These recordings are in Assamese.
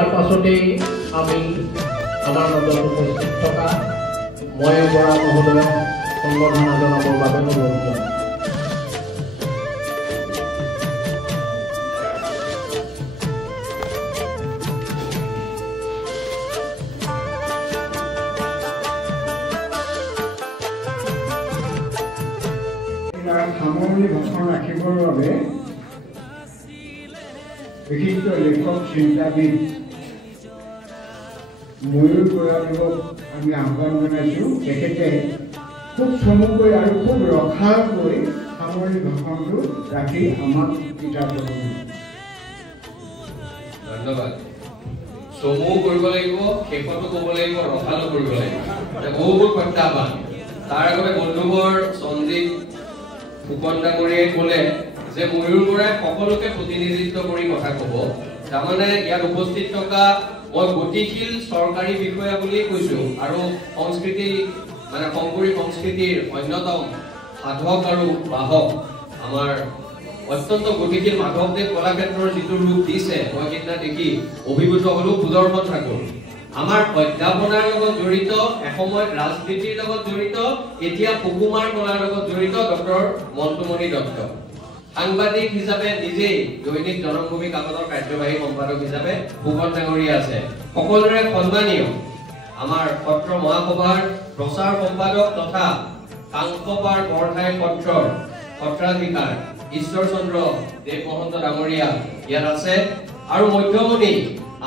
ইয়াৰ পাছতেই আমি আমাৰ মাজত উপস্থিত থকা মই বৰা মহোদয়ক সম্বৰ্ধনা জনাবৰ বাবে অনুৰোধ জনাইছোঁ। সামৰণি ভাষণ ৰাখিবৰ বাবে বিশিষ্ট লেখক চিন্তাবিদ ময়ূৰ বৰাদেৱক আমি আহ্বান জনাইছোঁ। তেখেতে খুব চমুকৈ আৰু খুব ৰসালকৈ সামৰণি ভাষণটো ৰাখি আমাক কৃতাৰ্থ কৰিব। ধন্যবাদ। চমু কৰিব লাগিব, শেষতো ক'ব লাগিব, ৰসালো কৰিব লাগিব। বহুত প্ৰত্যাহ্বান। তাৰ আগতে বন্ধুবৰ সঞ্জীৱ ফুকন ডাঙৰীয়াই ক'লে যে ময়ূৰ বৰাই সকলোকে প্ৰতিনিধিত্ব কৰি কথা ক'ব। তাৰমানে ইয়াত উপস্থিত থকা মই গতিশীল চৰকাৰী বিষয়া বুলিয়ে কৈছোঁ আৰু সংস্কৃতি মানে শংকৰী সংস্কৃতিৰ অন্যতম সাধক আৰু বাহক আমাৰ অত্যন্ত গতিশীল মাধৱদেৱ কলাক্ষেত্ৰৰ যিটো ৰূপ দিছে মই সেইদিনা দেখি অভিভূত হ'লো। সুদৰ্শন ঠাকুৰ আমাৰ অধ্যাপনাৰ লগত জড়িত, এসময়ত ৰাজনীতিৰ লগত জড়িত, এতিয়া সুকুমাৰ কলাৰ লগত জড়িত ডক্টৰ মন্টুমণি দত্ত। সাংবাদিক হিচাপে নিজেই দৈনিক জনমভূমি কাকতৰ কাৰ্যবাহী সম্পাদক হিচাপে ফুকন ডাঙৰীয়া আছে। সকলোৰে সন্মানীয় আমাৰ সত্ৰ মহাসভাৰ প্ৰচাৰ সম্পাদক তথা কাংশপাৰ বৰঠাই সত্ৰৰ সত্ৰাধিকাৰ ঈশ্বৰ চন্দ্ৰ দেৱ মহন্ত ডাঙৰীয়া ইয়াত আছে আৰু মধ্যমণি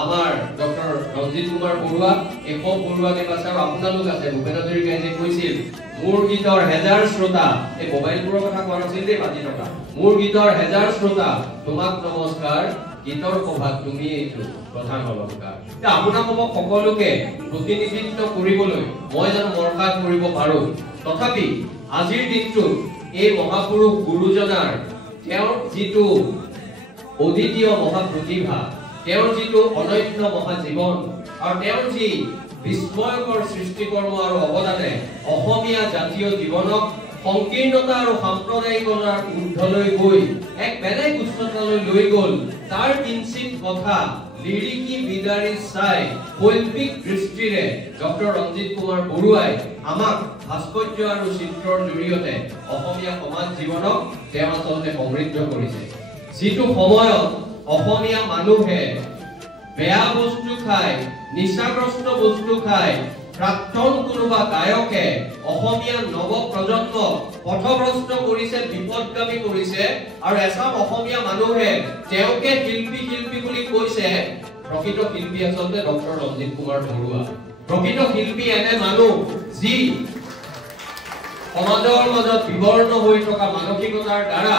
আমাৰ ডক্টৰ ৰঞ্জিত কুমাৰ বৰুৱা, একক বৰুৱাদেৱ আছে আৰু আপোনালোক আছে। ভূপেন হাজৰিকাই যে কৈছিল মোৰ গীতৰ হেজাৰ শ্ৰোতা, এই মোবাইলবোৰৰ কথা কোৱা নাছিল দেই বাজি থকা, মোৰ গীতৰ হেজাৰ শ্ৰোতা তোমাক নমস্কাৰ, গীতৰ সভাত তুমি এইটো প্ৰধান অলংকাৰ। আপোনালোকক সকলোকে প্ৰতিনিধিত্ব কৰিবলৈ মই জানো মৰ্ষা কৰিব পাৰো, তথাপি আজিৰ দিনটোত এই মহাপুৰুষ গুৰুজনাৰ তেওঁৰ যিটো অদ্বিতীয় মহাপ্ৰতিভা, তেওঁৰ যিটো অনন্য মহাজীৱন আৰু তেওঁৰ যি বিস্ময়কৰ সৃষ্টিকৰ্ম আৰু অৱদানে অসমীয়া জাতীয় জীৱনক সংকীৰ্ণতা আৰু সাম্প্ৰদায়িকতাৰ ঊৰ্ধ্বলৈ গৈ এক বেলেগ উচ্চতালৈ লৈ গ'ল, তাৰ কিঞ্চিত কথা লিৰিকি বিদাৰি চাই শৈল্পিক দৃষ্টিৰে ডক্টৰ ৰঞ্জিত কুমাৰ বৰুৱাই আমাক ভাস্কৰ্য আৰু চিত্ৰৰ জৰিয়তে অসমীয়া সমাজ জীৱনক তেওঁ আচলতে সমৃদ্ধ কৰিছে। যিটো সময়ত অসমীয়া মানুহে বেয়া বস্তু খায়, নিচাগ্ৰস্ত বস্তু খায়, প্ৰাক্তন কোনোবা গায়কে অসমীয়া নৱ প্ৰজন্মক পথভ্ৰষ্ট কৰিছে, বিপদগামী কৰিছে আৰু এচাম অসমীয়া মানুহে তেওঁকে শিল্পী বুলি কৈছে। প্ৰকৃত শিল্পী আচলতে ডক্টৰ ৰঞ্জিত কুমাৰ বৰুৱা। প্ৰকৃত শিল্পী এনে মানুহ যি সমাজৰ মাজত বিবৰ্ণ হৈ থকা মানসিকতাৰ দ্বাৰা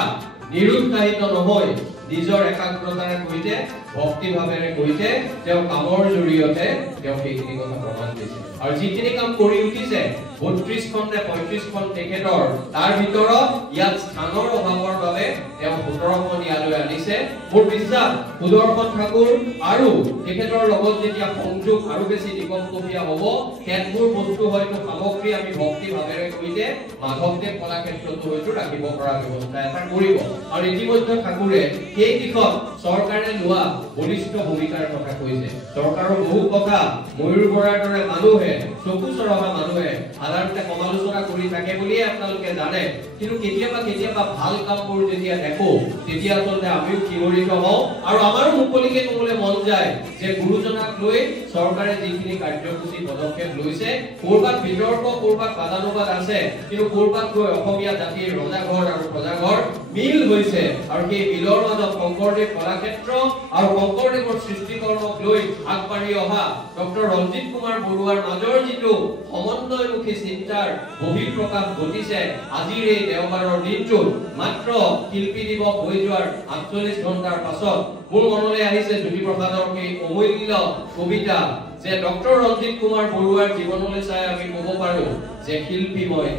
নিৰুৎসাহিত নহয়, নিজৰ একাগ্ৰতাৰে কৈছে, ভক্তিভাৱেৰে কৈছে, তেওঁ কামৰ জৰিয়তে তেওঁ সেইখিনি কথা প্ৰমাণ দিছে। আৰু যিখিনি কাম কৰি উঠিছে ৩২খন নে ৩৫খন তেখেতৰ, তাৰ ভিতৰত ইয়াত স্থানৰ অভাৱৰ বাবে তেওঁ ১৭খন ইয়ালৈ আনিছে। মোৰ বিশ্বাস সুদৰ্শন ঠাকুৰ আৰু তেখেতৰ লগত যেতিয়া সংযোগ আৰু বেছি দীপকীয়া হ'ব, সেইবোৰ বস্তু হয়তো সামগ্ৰী আমি ভক্তিভাৱেৰে কৈছে মাধৱদেৱ কলাক্ষেত্ৰতো হয়তো ৰাখিব পৰা ব্যৱস্থা এটা কৰিব। আৰু ইতিমধ্যে ঠাকুৰে সেই দিশত চৰকাৰে লোৱা বলিষ্ঠ ভূমিকাৰ কথা কৈছে। চৰকাৰৰ বহু কথা ময়ূৰ বৰাৰ দৰে মানুহে, চকু চৰহা মানুহে সাধাৰণতে সমালোচনা কৰি থাকে বুলিয়ে আপোনালোকে জানে, কিন্তু কেতিয়াবা ভাল কামবোৰ যেতিয়া দেখো তেতিয়া আচলতে আমিও শিহৰিত হওঁ আৰু আমাৰো মুকলিকে ক'বলৈ মন যায় যে গুৰুজনাক লৈ চৰকাৰে যিখিনি কাৰ্যসূচী পদক্ষেপ লৈছে, ক'ৰবাত বিতৰ্ক, ক'ৰবাত বাদানুবাদ আছে, কিন্তু ক'ৰবাত গৈ অসমীয়া জাতিৰ ৰজাঘৰ আৰু প্ৰজাঘৰ মিল হৈছে আৰু সেই মিলৰ মাজত শংকৰদেৱ কলাক্ষেত্ৰ আৰু শংকৰদেৱৰ সৃষ্টিকৰ্মক লৈ আগবাঢ়ি অহা ডক্টৰ ৰঞ্জিত কুমাৰ বৰুৱাৰ মাজৰ যিটো সমন্বয়মুখী চিন্তাৰ বহিঃপ্ৰকাশ ঘটিছে আজিৰ এই দেওবাৰৰ দিনটোত। মাত্ৰ শিল্পী দিৱস হৈ যোৱাৰ ৪৮ ঘণ্টাৰ পাছত মোৰ মনলৈ আহিছে জ্যোতিপ্ৰসাদৰ সেই অমূল্য কবিতা যে ডক্টৰ ৰঞ্জিত কুমাৰ বৰুৱাৰ জীৱনলৈ চাই আমি ক'ব পাৰো যে শিল্পীময়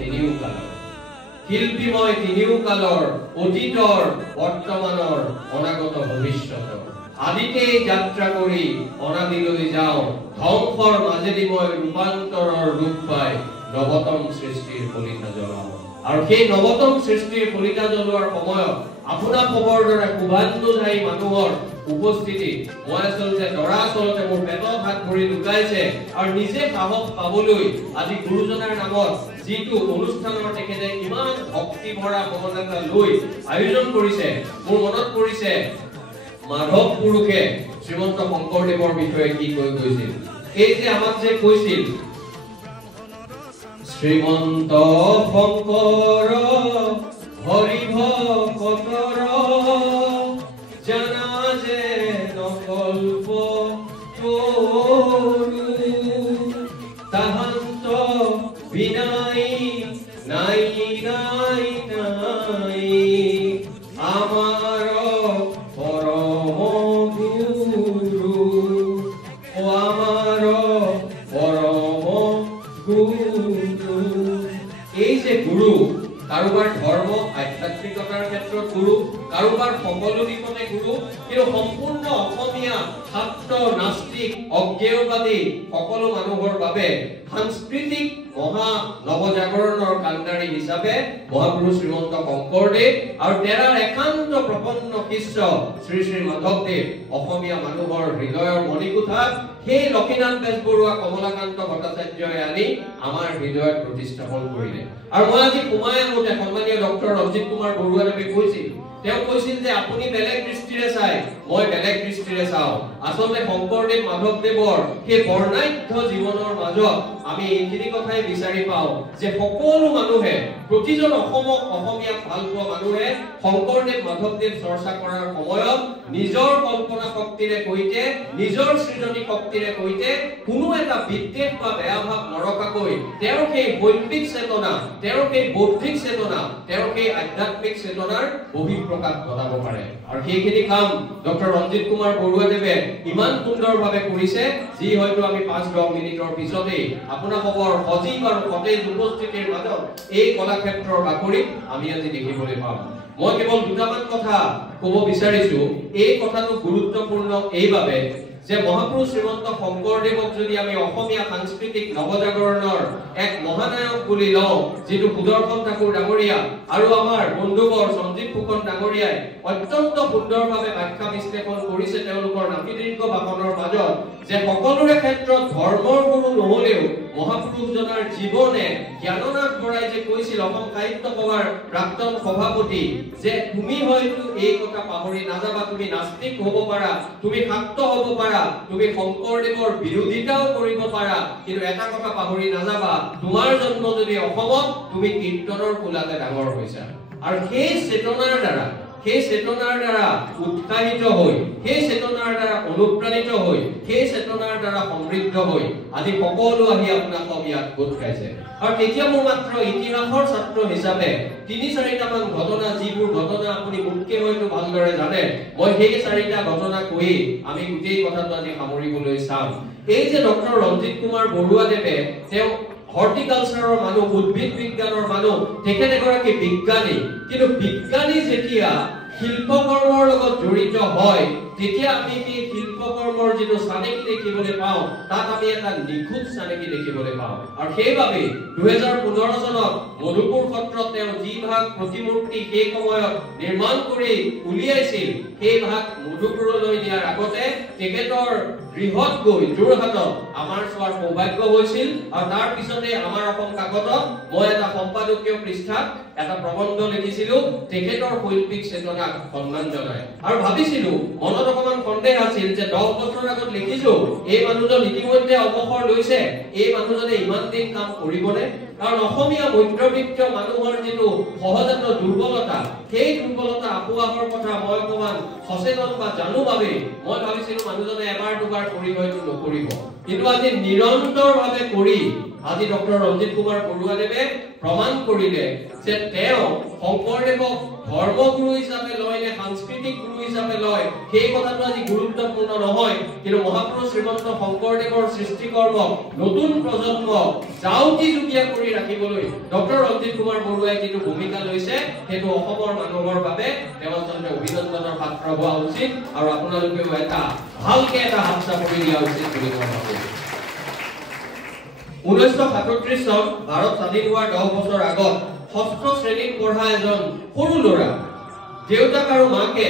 তিনিও কালৰ, অতীতৰ, বৰ্তমানৰ, অনাগত ভৱিষ্যতৰ। আদিতেই যাত্ৰা কৰি অনাদিলৈ যাওঁ, ধ্বংসৰ মাজেদি মই ৰূপান্তৰৰ ৰূপ পাই নৱতম সৃষ্টিৰ কলিতা জ্বলাওঁ। আৰু সেই নৱতম সৃষ্টিৰ কলিতা জ্বলোৱাৰ সময়ত আপোনাৰ খবৰ দৰে কুবান্দুধাৰী মানুহৰ উপস্থিতি মই আচলতে দৰাচলতে মোৰ পেটত হাত ভৰি লুকাইছে আৰু নিজে সাহস পাবলৈ আজি গুৰুজনাৰ নামত যিটো অনুষ্ঠানৰ তেখেতে ইমান ভক্তি ভৰা মনতা লৈ আয়োজন কৰিছে মোৰ মনত পৰিছে মাধৱ পুৰুষে শ্ৰীমন্ত শংকৰদেৱৰ বিষয়ে কি কৈ গৈছিল এই যে আমাক যে কৈছিল শ্ৰীমন্ত শংকৰ হৰি ভকতৰ জানা যে নকল্প তৰু তাহান্ত বিনাই নাই নাই নাই আমাৰ পৰম গুৰু ও আমাৰ পৰম গুৰু এই যে গুৰু কাৰোবাৰ ধৰ্ম আধ্যাত্মিকতাৰ ক্ষেত্ৰত গুৰু কাৰোবাৰ সকলো দিশতে গুৰু কিন্তু সম্পূৰ্ণ অসমীয়া ছাত্ৰ নাস্তিক অজ্ঞেয়বাদী সকলো মানুহৰ বাবে সাংস্কৃতিক মহা নৱজাগৰণৰ কাণ্ডাৰী হিচাপে মহাপুৰুষ শ্ৰীমন্ত শংকৰদেৱ আৰু তেৰাৰ একান্ত প্ৰপন্ন শিষ্য শ্ৰী শ্ৰী মাধৱদেৱ অসমীয়া মানুহৰ হৃদয়ৰ মণিকোঠাত সেই লক্ষীনাথ বেজবৰুৱা কমলাকান্ত ভট্টাচাৰ্যই আনি আমাৰ হৃদয়ত প্ৰতিষ্ঠাপন কৰিলে আৰু মই আজি সোমাই আহোঁতে সন্মানীয় ডক্টৰ ৰঞ্জিত কুমাৰ বৰুৱাদেৱে কৈছিল তেওঁ কৈছিল যে আপুনি বেলেগ দৃষ্টিৰে চাই মই বেলেগ দৃষ্টিৰে চাওঁ আচলতে শংকৰদেৱ মাধৱদেৱৰ সেই বৰ্ণাঢ্য জীৱনৰ মাজত আমি এইখিনি কথাই বিচাৰি পাওঁ যে সকলো মানুহে প্ৰতিজন অসমীয়াক ভাল পোৱা মানুহে শংকৰদেৱ মাধৱদেৱ চৰ্চা কৰাৰ সময়ত নিজৰ কল্পনা শক্তিৰে কৈতে নিজৰ সৃজনী শক্তিৰে কৈতে কোনো এটা বিদ্বেষ বা বেয়া ভাৱ নৰকাকৈ তেওঁৰ সেই বৈদিক চেতনা তেওঁৰ সেই বৌদ্ধিক চেতনা তেওঁৰ সেই আধ্যাত্মিক চেতনাৰ বহিঃপ্ৰকাশ ঘটাব পাৰে আৰু সেইখিনি কাম ডক্টৰ ৰঞ্জিত কুমাৰ বৰুৱাদেৱে ইমান সুন্দৰভাৱে কৰিছে যি হয়তো আমি 5-10 মিনিটৰ পিছতেই আপোনালোকৰ সজীৱ আৰু সতেজ উপস্থিতিৰ মাজত এই কলাক্ষেত্ৰৰ বাকৰিত আমি আজি দেখিবলৈ পাম মই কেৱল দুটামান কথা ক'ব বিচাৰিছো এই কথাটো গুৰুত্বপূৰ্ণ এইবাবে যে মহাপুৰুষ শ্ৰীমন্ত শংকৰদেৱক যদি আমি অসমীয়া সাংস্কৃতিক নৱজাগৰণৰ এক মহানায়ক বুলি লওঁ যিটো সুদৰ্শন ঠাকুৰ ডাঙৰীয়া আৰু আমাৰ বন্ধুবৰ সঞ্জীৱ ফুকন ডাঙৰীয়াই অত্যন্ত সুন্দৰভাৱে ব্যাখ্যা বিশ্লেষণ কৰিছে তেওঁলোকৰ নাতিদীৰ্ঘ ভাষণৰ মাজত যে সকলোৰে ক্ষেত্ৰত ধৰ্মৰ গুৰু নহলেও মহাপুৰুষজনাৰ জীৱনে জ্ঞাননাথ বৰাই যে কৈছিল অসম সাহিত্য সভাৰ প্ৰাক্তন সভাপতি যে তুমি হয়তো এই কথা পাহৰি নাযাবা তুমি নাস্তিক হ'ব পাৰা তুমি শাক্ত হ'ব পাৰা তুমি শংকৰদেৱৰ বিৰোধিতাও কৰিব পাৰা কিন্তু এটা কথা পাহৰি নাযাবা তোমাৰ জন্ম যদি অসমত তুমি কীৰ্তনৰ কোলাতে ডাঙৰ হৈছা আৰু সেই চেতনাৰ দ্বাৰা উৎসাহিত হৈ সেই চেতনাৰ দ্বাৰা অনুপ্ৰাণিত হৈ সেই চেতনাৰ দ্বাৰা সমৃদ্ধ হৈ আজি সকলো আহি আপোনাক ইয়াত গোট খাইছে আৰু তেতিয়া মোৰ মাত্ৰ ইতিহাসৰ ছাত্ৰ হিচাপে 3-4টা মান ঘটনা যিবোৰ ঘটনা আপুনি মুখ্য হয়তো ভালদৰে জানে মই সেই 4টা ঘটনা কৈ আমি গোটেই কথাটো আজি সামৰিবলৈ চাম এই যে ডক্টৰ ৰঞ্জিত কুমাৰ বৰুৱাদেৱে তেওঁ হৰ্টিকালচাৰৰ মানুহ উদ্ভিদ বিজ্ঞানৰ মানুহ তেখেত এগৰাকী বিজ্ঞানী কিন্তু বিজ্ঞানী যেতিয়া শিল্পকৰ্মৰ লগত জড়িত হয় তেতিয়া আমি এই শিল্পকৰ্মৰ যিটো চানেকি দেখিবলৈ পাওঁ তাত আমি এটা নিখুঁত চানেকি দেখিবলৈ পাওঁ আৰু সেইবাবে 2015 চনত মধুপুৰ সত্ৰত তেওঁ যি ভাগ প্ৰতিমূৰ্তি সেই সময়ত নিৰ্মাণ কৰি উলিয়াইছিল সেই ভাগ মধুপুৰলৈ দিয়াৰ আগতে তেখেতৰ বৃহৎ গৈ যোৰহাটত আমাৰ চোৱাৰ সৌভাগ্য হৈছিল আৰু তাৰ পিছতে আমাৰ অসম কাকতত মই এটা সম্পাদকীয় পৃষ্ঠাত এটা প্ৰবন্ধ লিখিছিলো তেখেতৰ শৈল্পিক চেতনাক সন্মান জনাই আৰু ভাবিছিলো মনত অকমান সন্দেহ আছিল যে 10 বছৰ আগত লিখিছো এই মানুহজন ইতিমধ্যে অৱসৰ লৈছে এই মানুহজনে ইমান দিন কাম কৰিবনে কাৰণ অসমীয়া মধ্যবিত্ত মানুহৰ যিটো সহজাত দুৰ্বলতা সেই দুৰ্বলতা আপোৱাহৰ কথা মই অকমান সচেতন বা জানো বাবে মই ভাবিছিলো মানুহজনে এবাৰ দুবাৰ কৰি হয়তো নকৰিব কিন্তু আজি নিৰন্তৰভাৱে কৰি আজি ডক্টৰ ৰঞ্জিত কুমাৰ বৰুৱাদেৱে প্ৰমাণ কৰিলে যে তেওঁ শংকৰদেৱক ধৰ্মগুৰু হিচাপে লয় নে সাংস্কৃতিক গুৰু হিচাপে লয় সেই কথাটো আজি গুৰুত্বপূৰ্ণ নহয় কিন্তু মহাপুৰুষ শ্ৰীমন্ত শংকৰদেৱৰ সৃষ্টিকৰ্ম নতুন প্ৰজন্মক যাওতি যুগীয়া কৰি ৰাখিবলৈ ডক্টৰ ৰঞ্জিত কুমাৰ বৰুৱাই যিটো ভূমিকা লৈছে সেইটো অসমৰ মানুহৰ বাবে তেওঁ আচলতে অভিনন্দনৰ পাত্ৰ হোৱা উচিত আৰু আপোনালোকেও এটা ভালকে এটা হাতচা কৰি দিয়া উচিত বুলি মই ভাবোঁ 1937 চন ভাৰত স্বাধীন হোৱাৰ 10 বছৰ আগত 6ষ্ঠ শ্ৰেণীত পঢ়া এজন সৰু ল'ৰা দেউতাক আৰু মাকে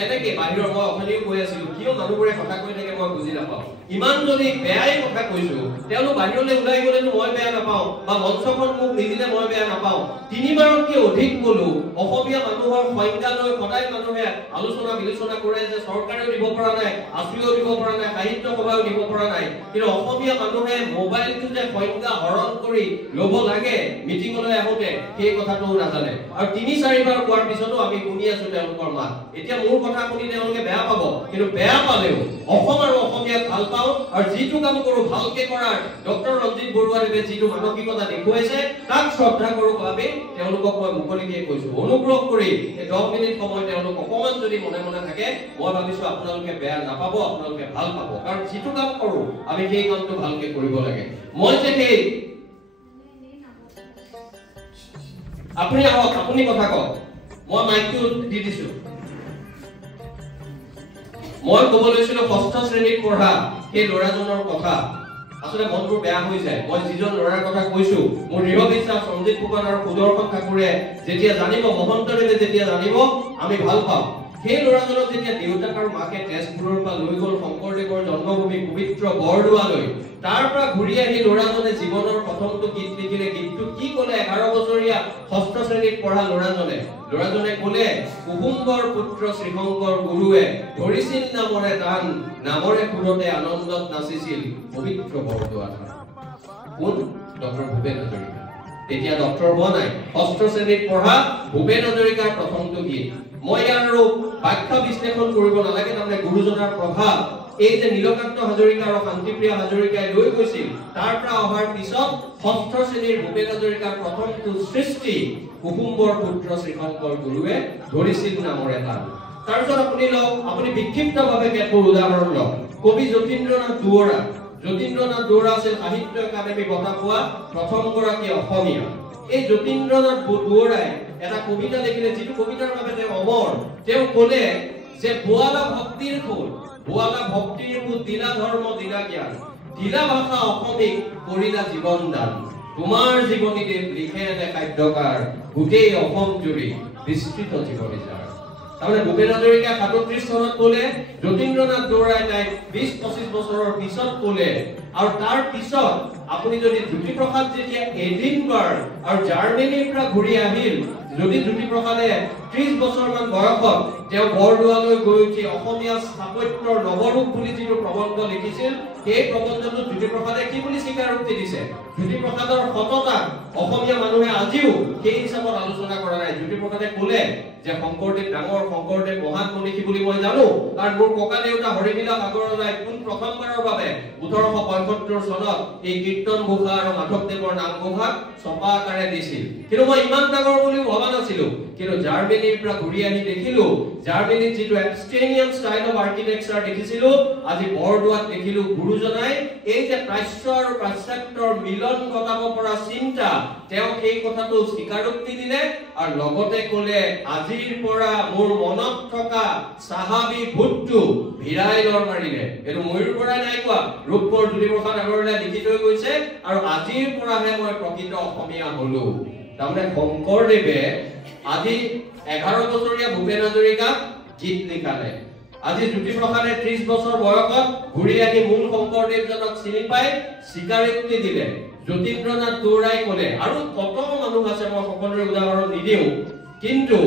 এনেকে বাহিৰৰ মই অখনিও কৈ আছিলো কিয় মানুহবোৰে কথা কৈ থাকে মই বুজি নাপাওঁ ইমান যদি বেয়াই কথা কৈছো তেওঁলোক বাহিৰলৈ ওলাই গ'লেনো মই বেয়া নাপাওঁ বা মঞ্চখন মোক নিদিলে মই বেয়া নাপাওঁ তিনিবাৰতকৈ অধিক ক'লো অসমীয়া মানুহৰ সংজ্ঞা লৈ সদায় মানুহে আলোচনা বিলোচনা কৰে যে চৰকাৰেও দিব পৰা নাই আছুও দিব পৰা নাই সাহিত্য সভাও দিব পৰা নাই কিন্তু অসমীয়া মানুহে মোবাইলটো যে সংজ্ঞা হৰণ কৰি ল'ব লাগে মিটিঙলৈ আহোঁতে সেই কথাটোও নাজানে আৰু ৩-৪বাৰ কোৱাৰ পিছতো আমি শুনি আছো তেওঁলোকৰ মাত এতিয়া মোৰ কথা শুনি তেওঁলোকে বেয়া পাব কিন্তু বেয়া পালেও অসম আৰু অসমীয়াক ভাল পাওঁ আৰু যিটো কাম কৰোঁ ভালকে কৰাৰ ডক্টৰ ৰঞ্জিত বৰুৱাদেৱে যিটো মানসিকতা দেখুৱাইছে তাক শ্ৰদ্ধা কৰোঁ বাবে তেওঁলোকক মই মুকলিকে কৈছো অনুগ্ৰহ কৰি এই 10 মিনিট সময় তেওঁলোক অকমান যদি মনে মনে থাকে মই ভাবিছো আপোনালোকে বেয়া নাপাব আপোনালোকে ভাল পাব কাৰণ যিটো কাম কৰোঁ আমি সেই কামটো ভালকে কৰিব লাগে মই যে সেই আপুনি আহক আপুনি কথা কওক মই মাইকটো দি দিছো মই ক'ব লৈছিলো 6ষ্ঠ শ্ৰেণীত পঢ়া সেই ল'ৰাজনৰ কথা আসলে মনবোৰ বেয়া হৈ যায় মই যিজন ল'ৰাৰ কথা কৈছো মোৰ দৃঢ় বিশ্বাস সঞ্জিত ফুকন আৰু সুদৰ্শন ঠাকুৰে যেতিয়া জানিব মহন্তদেৱে যেতিয়া জানিব আমি ভাল পাম সেই ল'ৰাজনক যেতিয়া দেউতাক আৰু মাকে তেজপুৰৰ পৰা লৈ গ'ল শংকৰদেৱৰ জন্মভূমি পবিত্ৰ বৰদোৱালৈ তাৰ পৰা ঘূৰি আহি ল'ৰাজনে জীৱনৰ প্ৰথমটো গীত লিখিলে গীতটো কি ক'লে 11 বছৰীয়া 6ষ্ঠ শ্ৰেণীত পঢ়া ল'ৰাজনে ক'লে কুহুম্বৰ পুত্ৰ শ্ৰীশংকৰ গুৰুৱে ধৰিছিল নামৰে তান নামৰে সুৰতে আনন্দত নাচিছিল পবিত্ৰ বৰদোৱাত কোন ডক্টৰ ভূপেন হাজৰিকা তেতিয়া ডক্টৰ হোৱা নাই 6ষ্ঠ শ্ৰেণীত পঢ়া ভূপেন হাজৰিকাৰ প্ৰথমটো গীত মই আৰু ব্যাখ্যা বিশ্লেষণ কৰিব নালাগে তাৰমানে গুৰুজনাৰ প্ৰভাৱ এই যে নীলকান্ত হাজৰিকা আৰু শান্তিপ্ৰিয়া হাজৰিকাই লৈ গৈছিল তাৰ পৰা অহাৰ পিছত 6ষ্ঠ শ্ৰেণীৰ ভূপেন হাজৰিকাৰ প্ৰথমটো সৃষ্টি কুহুম্বৰ পুত্ৰ শ্ৰীশংকৰ গুৰুৱে ধৰিছিল নামৰে তান তাৰপিছত আপুনি বিক্ষিপ্তভাৱে কেতবোৰ উদাহৰণ লওক কবি যতীন্দ্ৰনাথ দুৱৰা আছিল সাহিত্য একাডেমী বঁটা পোৱা প্ৰথমগৰাকী অসমীয়া এই যতীন্দ্ৰনাথ দুৱৰাই এটা কবিতা লিখিলে যিটো কবিতাৰ বাবে তেওঁ অমৰ তেওঁ ক'লে যে বোৱালা ভক্তিৰ খোল বোৱালা ভক্তিৰ মূল দিলা ধৰ্ম দিলা জ্ঞান দিলা ভাষা অসমীক কৰিলা জীৱন দান তোমাৰ জীৱনীতে লিখে এনে খাদ্যকাৰ গোটেই অসম জুৰি বিস্তৃত জীৱনী যাৰ তাৰমানে ভূপেন হাজৰিকাই 37 চনত ক'লে যতীন্দ্ৰনাথ দুৱৰাই তাই 20-25 বছৰৰ পিছত ক'লে আৰু তাৰ পিছত আপুনি যদি জ্যোতিপ্ৰসাদ যেতিয়া এডিনবাৰ্গ আৰু জাৰ্মানীৰ পৰা ঘূৰি আহিল যদি জ্যোতিপ্ৰসাদে 30 বছৰমান বয়সত তেওঁ বৰদোৱালৈ গৈ উঠি অসমীয়া স্থাপত্যৰ নৱৰূপ বুলি যিটো প্ৰবন্ধ লিখিছিল সেই প্ৰবন্ধটো জ্যোতিপ্ৰসাদে কি বুলি স্বীকাৰোক্তি দিছে জ্যোতিপ্ৰসাদৰ সততা অসমীয়া মানুহে আজিও সেই হিচাপত আলোচনা কৰা নাই জ্যোতিপ্ৰসাদে ক'লে যে শংকৰদেৱ ডাঙৰ শংকৰদেৱ মহান মনীষী বুলি মই জানো কাৰণ মোৰ ককা দেউতা হৰিবিলাস আগৰৱালাই কোন প্ৰথমবাৰৰ বাবে 1875 চনত এই কীৰ্তন ঘোষা আৰু মাধৱদেৱৰ নাম ঘোষাক ছপা আকাৰে দিছিল কিন্তু মই ইমান ডাঙৰ বুলি ভবা নাছিলো কিন্তু জাৰ্মানীৰ পৰা ঘূৰি আহি দেখিলো জাৰ্মানীত যিটো এক্সটেনিয়ান ষ্টাইল অফ আৰ্কিটেক্সাৰ দেখিছিলো আজি বৰদোৱাত দেখিলো গুৰুজনাই এই যে প্ৰাচ্য আৰু পাশ্চাত্যৰ মিলন ঘটাব পৰা চিন্তা তেওঁ সেই কথাটো স্বীকাৰোক্তি দিলে আৰু লগতে ক'লে আজিৰ পৰা মোৰ মনত থকা সাহাবী ভূতটো ভিৰাইলৰ মাৰিলে এইটো ময়ূৰ পৰাই নাই কোৱা ৰূপপুৰ জ্যোতিপ্ৰসাদ আগৰৱালাই লিখি থৈ গৈছে আৰু আজিৰ পৰাহে মই প্ৰকৃত অসমীয়া হলো তাৰমানে শংকৰদেৱে আজি 11 বছৰীয়া ভূপেন হাজৰিকাক গীত লিখালে আজি জ্যোতিপ্ৰসাদে 30 বছৰ বয়সত ঘূৰি আহি মূল শংকৰদেৱজনক চিনি পাই স্বীকাৰোক্তি দিলে যতীন্দ্ৰনাথ দুৱৰাই ক'লে আৰু কত মানুহ আছে মই সকলোৰে উদাহৰণ নিদিওঁ কিন্তু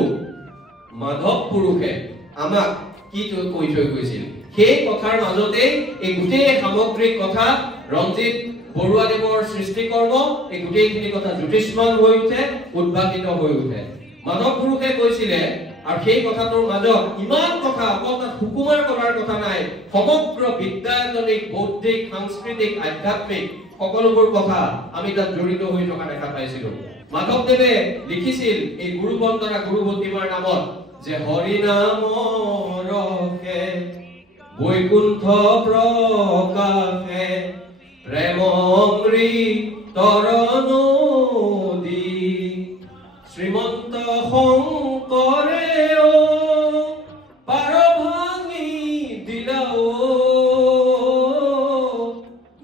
মাধৱ পুৰুষে আমাক কি কৈ থৈ গৈছিল সেই কথাৰ মাজতে এই গোটেই সামগ্ৰিক কথা ৰঞ্জিত বৰুৱাদেৱৰ সৃষ্টিকৰ্ম এই গোটেইখিনি কথা জ্যোতিষ্মান হৈ উঠে উদ্ভাসিত হৈ উঠে মাধৱ পুৰুষে কৈছিলে আৰু সেই কথাটোৰ মাজত ইমান কথা অকল তাত হুকুমাৰ কৰাৰ কথা নাই সমগ্ৰ বিদ্যায়তনিক বৌদ্ধিক সাংস্কৃতিক আধ্যাত্মিক সকলোবোৰ কথা আমি তাত জড়িত হৈ থকা দেখা পাইছিলো মাধৱদেৱে লিখিছিল এই গুৰু বন্দনা গুৰু ভক্তিমাৰ নামত যে হৰি নাম ৰখে বৈকুণ্ঠ প্ৰকাশে প্ৰেম তৰণী শ্ৰীমন্ত শংকৰে পাৰ ভাঙি দিলা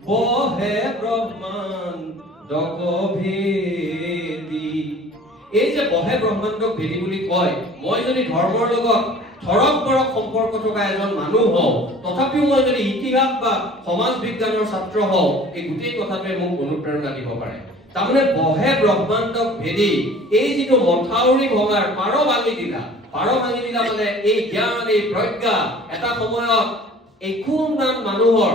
বহে ব্ৰহ্মাণ্ডক ভেদি এই যে বহে ব্ৰহ্মাণ্ডক ভেদি বুলি কয় মই যদি ধৰ্মৰ লগত ধৰক বৰক সম্পৰ্ক থকা এজন মানুহ হওঁ, তথাপিও মই যদি ইতিহাস বা সমাজ বিজ্ঞানৰ ছাত্ৰ হওঁ, এই গোটেই কথাটোৱে মোক অনুপ্ৰেৰণা দিব পাৰে। তাৰমানে বহে ব্ৰহ্মাণ্ডক ভেদি এই যিটো মথাউৰি ভঙাৰ পাৰ ভাঙি দিলা মানে এই জ্ঞান, এই প্ৰজ্ঞা এটা সময়ত এই কোনমান মানুহৰ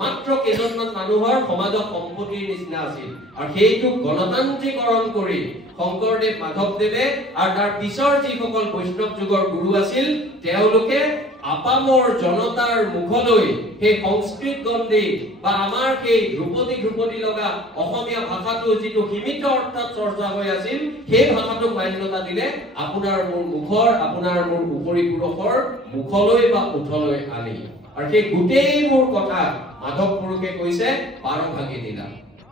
মাত্ৰ কেইজনমান মানুহৰ সমাজত সম্পত্তিৰ নিচিনা আছিল, আৰু সেইটো গণতান্ত্ৰিকৰণ কৰি শংকৰদেৱ মাধৱদেৱে আৰু তাৰ পিছৰ যিসকল বৈষ্ণৱ যুগৰ গুৰু আছিল তেওঁলোকে আপামৰ জনতাৰ মুখলৈ সেই সংস্কৃত গন্ধি বা আমাৰ সেই ধ্ৰুপদী লগা অসমীয়া ভাষাটো যিটো সীমিত অৰ্থত চৰ্চা হৈ আছিল সেই ভাষাটোক মান্যতা দিলে আপোনাৰ মোৰ মুখৰ, আপোনাৰ মোৰ উপৰি পুৰুষৰ মুখলৈ বা উঠলৈ আনি। আৰু সেই গোটেইবোৰ কথা মাধৱ পুৰুষে কৈছে পাৰ ভাঙি দিলা।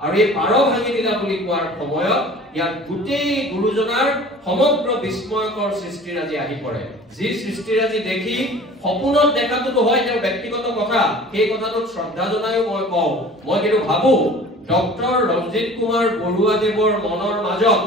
আৰু এই পাৰ ভাঙি দিলা বুলি কোৱাৰ সময়ত ইয়াত গোটেই গুৰুজনাৰ সমগ্ৰ বিস্ময়কৰ সৃষ্টিৰাজি আহি পৰে। যি সৃষ্টিৰাজি দেখি সপোনত দেখাটো হয় তেওঁৰ ব্যক্তিগত কথা, সেই কথাটোক শ্ৰদ্ধা জনায়ো মই কওঁ, মই কিন্তু ভাবো ডক্টৰ ৰঞ্জিত কুমাৰ বৰুৱাদেৱৰ মনৰ মাজত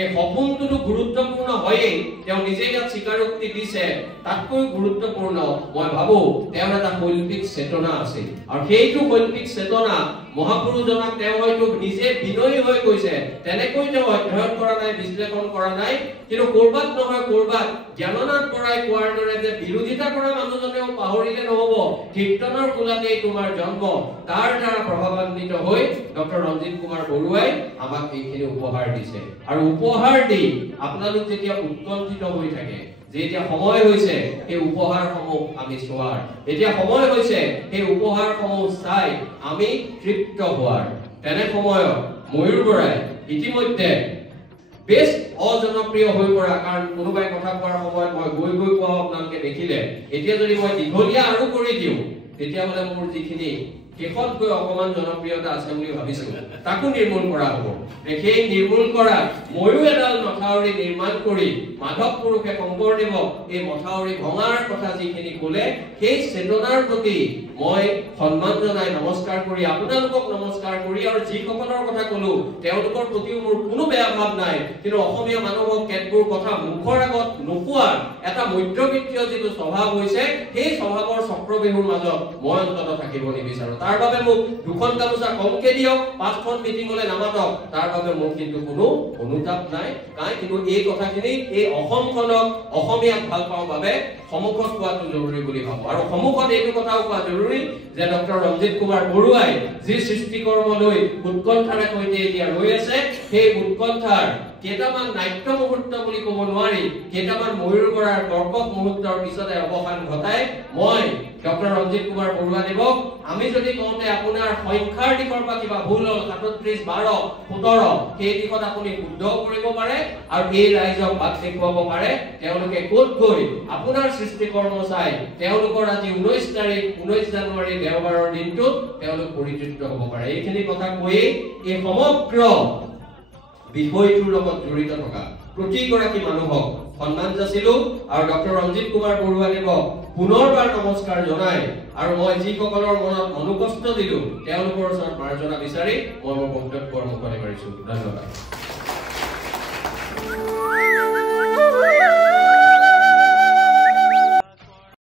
এই সপোনটো গুৰুত্বপূৰ্ণ হয়েই, তেওঁ নিজে ইয়াত স্বীকাৰোক্তি দিছে, তাতকৈ গুৰুত্বপূৰ্ণ মই ভাবো তেওঁৰ এটা শৈল্পিক চেতনা আছে। আৰু সেইটো শৈল্পিক চেতনা মহাপুৰুষজনক তেওঁ হয়তো নিজে বিনয়ী হৈ কৈছে, তেনেকৈ তেওঁ অধ্যয়ন কৰা নাই, বিশ্লেষণ কৰা নাই, কিন্তু কৰবাত নহয় কৰবাত জ্ঞাননাথ বৰাই কোৱাৰ দৰে যে বিৰোধিতা কৰা মানুহজনেও পাহৰিলে নহব, কীৰ্তনৰ কোলাতেই তোমাৰ জন্ম, তাৰ দ্বাৰা প্ৰভাৱান্বিত হৈ ডক্টৰ ৰঞ্জিত কুমাৰ বৰুৱাই আমাক এইখিনি উপহাৰ দিছে। আৰু উপহাৰ দি আপোনালোক যেতিয়া উৎকণ্ঠিত হৈ থাকে যে এতিয়া সময় হৈছে এই উপহাৰসমূহ আমি চোৱাৰ, এতিয়া সময় হৈছে এই উপহাৰসমূহ চাই আমি তৃপ্ত হোৱাৰ, তেনে সময়ত ময়ূৰ বৰাই ইতিমধ্যে বেছ অজনপ্ৰিয় হৈ পৰা, কাৰণ কোনোবাই কথা কোৱাৰ সময়ত মই গৈ কোৱা আপোনালোকে দেখিলে, এতিয়া যদি মই দীঘলীয়া আৰু কৰি দিওঁ তেতিয়াহ'লে মোৰ যিখিনি শেষত গৈ অকমান জনপ্ৰিয়তা আছে বুলি ভাবিছো তাকো নিৰ্মূল কৰা হ'ব। সেই নিৰ্মূল কৰা ময়ো এডাল মথাউৰি নিৰ্মাণ কৰি মাধৱ পুৰুষে শংকৰদেৱক এই মথাউৰি ভঙাৰ কথা যিখিনি ক'লে সেই চেতনাৰ প্ৰতি মই সন্মান জনাই নমস্কাৰ কৰি আপোনালোকক নমস্কাৰ কৰি, আৰু যিসকলৰ কথা ক'লো তেওঁলোকৰ প্ৰতিও মোৰ কোনো বেয়া ভাৱ নাই, কিন্তু অসমীয়া মানুহক কেতবোৰ কথা মুখৰ আগত নোকোৱাৰ এটা মধ্যবিত্তীয় যিটো স্বভাৱ হৈছে সেই স্বভাৱৰ চক্ৰবেহুৰ মাজত মই অন্তত থাকিব নিবিচাৰো। তাৰ বাবে মোক দুখন গামোচা কমকে দিয়ক, 5খন মিটিঙলৈ নামাতক, তাৰ বাবে মোৰ কিন্তু কোনো অনুতাপ নাই, কিন্তু এই কথাখিনি এই অসমখনক অসমীয়াক ভাল পাওঁ বাবে সন্মুখত কোৱাটো জৰুৰী বুলি ভাবো। আৰু সন্মুখত এইটো কথাও কোৱা জৰুৰী যে ডক্টৰ ৰঞ্জিত কুমাৰ বৰুৱাই যি সৃষ্টিকৰ্ম লৈ উৎকণ্ঠাৰে সৈতে এতিয়া ৰৈ আছে, সেই উৎকণ্ঠাৰ কেইটামান নাট্য মুহূৰ্ত বুলি ক'ব নোৱাৰি, কেইটামান ময়ূৰ বৰাৰ কৰ্কট মুহূৰ্তৰ পিছতে অৱসান ঘটাই মই ডক্টৰ ৰঞ্জিত কুমাৰ বৰুৱাদেৱক, আমি যদি কওঁতে আপোনাৰ সংখ্যাৰ দিশৰ পৰা কিবা ভুল হ'ল 37, 12, 17 সেই দিশত আপুনি শুদ্ধ কৰিব পাৰে আৰু এই ৰাইজক বাট দেখুৱাব পাৰে তেওঁলোকে ক'ত গৈ আপোনাৰ সৃষ্টিকৰ্ম চাই তেওঁলোকৰ আজি 19 জানুৱাৰী দেওবাৰৰ দিনটোত তেওঁলোক পৰিচিত হ'ব পাৰে। এইখিনি কথা কৈয়ে এই সমগ্ৰ বিষয়টোৰ লগত জড়িত থকা প্ৰতিগৰাকী মানুহক সন্মান যাচিলো আৰু ডক্টৰ ৰঞ্জিত কুমাৰ বৰুৱাদেৱক পুনৰবাৰ নমস্কাৰ জনাই, আৰু মই যিসকলৰ মনত মনোকষ্ট দিলো তেওঁলোকৰ ওচৰত মাৰ্জনা বিচাৰি মই মোৰ বক্তব্যৰ মুখলৈ মাৰিছো। ধন্যবাদ।